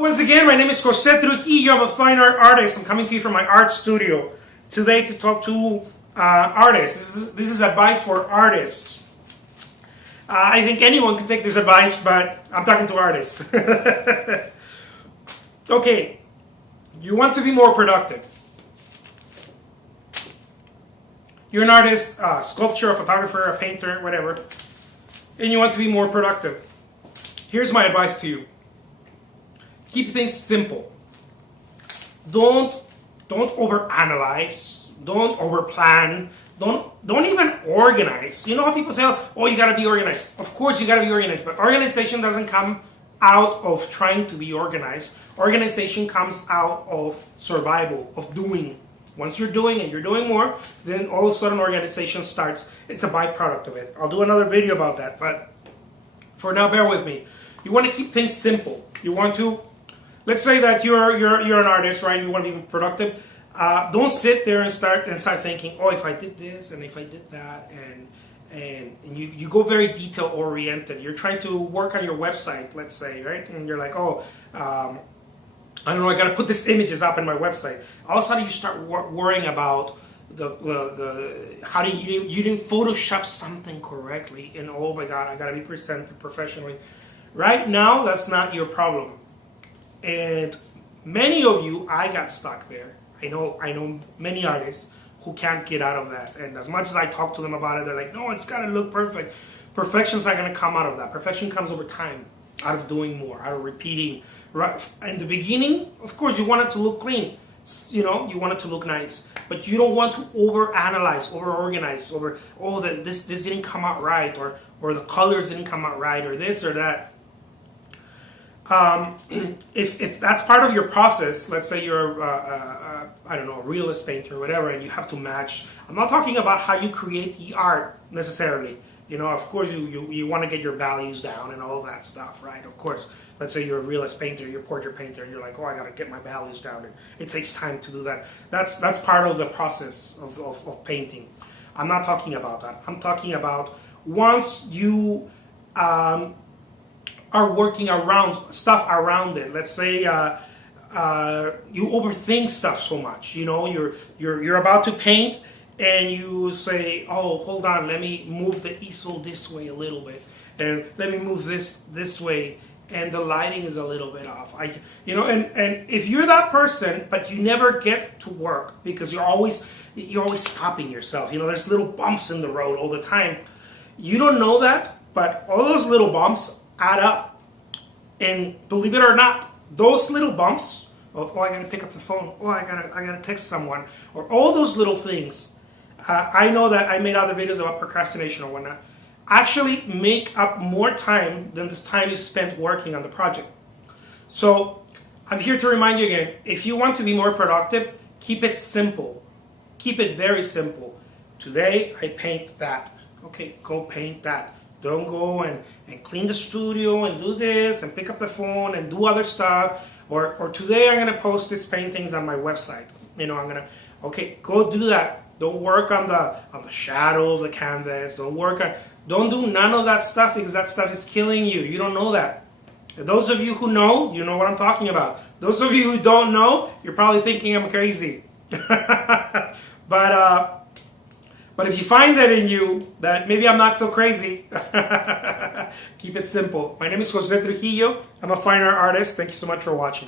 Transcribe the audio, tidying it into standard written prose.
Once again, my name is Jose Trujillo. I'm a fine art artist. I'm coming to you from my art studio today to talk to artists. This is advice for artists. I think anyone can take this advice, but I'm talking to artists. Okay, you want to be more productive. You're an artist, a sculptor, a photographer, a painter, whatever, and you want to be more productive. Here's my advice to you. Keep things simple. Don't overanalyze. Don't overplan. Don't even organize. You know how people say, "Oh, you gotta be organized." Of course, you gotta be organized, but organization doesn't come out of trying to be organized. Organization comes out of survival, of doing. Once you're doing and you're doing more, then all of a sudden organization starts. It's a byproduct of it. I'll do another video about that, but for now, bear with me. You want to keep things simple. You want to, let's say that you're an artist, right? You want to be productive. Don't sit there and start thinking, oh, if I did this and if I did that, and you go very detail oriented. You're trying to work on your website, let's say, right? And you're like, oh, I don't know, I got to put these images up in my website. All of a sudden, you start worrying about the how do you didn't Photoshop something correctly, and oh my God, I got to be presented professionally. Right now, that's not your problem. And many of you, I got stuck there. I know many artists who can't get out of that. And as much as I talk to them about it, they're like, no, it's got to look perfect. Perfection's not going to come out of that. Perfection comes over time, out of doing more, out of repeating. Right? In the beginning, of course, you want it to look clean. You know, you want it to look nice. But you don't want to overanalyze, over-organize, this didn't come out right, or the colors didn't come out right, or this or that. If that's part of your process, let's say you're, I don't know, a realist painter or whatever, and you have to match. I'm not talking about how you create the art necessarily. You know, of course, you want to get your values down and all that stuff, right? Of course, let's say you're a realist painter, you're a portrait painter, and you're like, oh, I got to get my values down. And it takes time to do that. That's part of the process of painting. I'm not talking about that. I'm talking about once you are working around stuff around it. Let's say you overthink stuff so much. You know, you're about to paint and you say, "Oh, hold on, let me move the easel this way a little bit, and let me move this way." And the lighting is a little bit off. And if you're that person, but you never get to work because you're always stopping yourself. You know, there's little bumps in the road all the time. You don't know that, but all those little bumps add up. And believe it or not, those little bumps of, oh, I gotta pick up the phone, oh, I gotta text someone, or all those little things. I know that I made other videos about procrastination or whatnot. Actually make up more time than this time you spent working on the project. So I'm here to remind you again, if you want to be more productive, keep it simple. Keep it very simple. Today, I paint that. Okay, go paint that. Don't go and clean the studio and do this and pick up the phone and do other stuff. Or today I'm going to post these paintings on my website. You know, okay, go do that. Don't work on the shadow of the canvas. Don't do none of that stuff because that stuff is killing you. You don't know that. And those of you who know, you know what I'm talking about. Those of you who don't know, you're probably thinking I'm crazy. But if you find that in you, that maybe I'm not so crazy, keep it simple. My name is Jose Trujillo. I'm a fine art artist. Thank you so much for watching.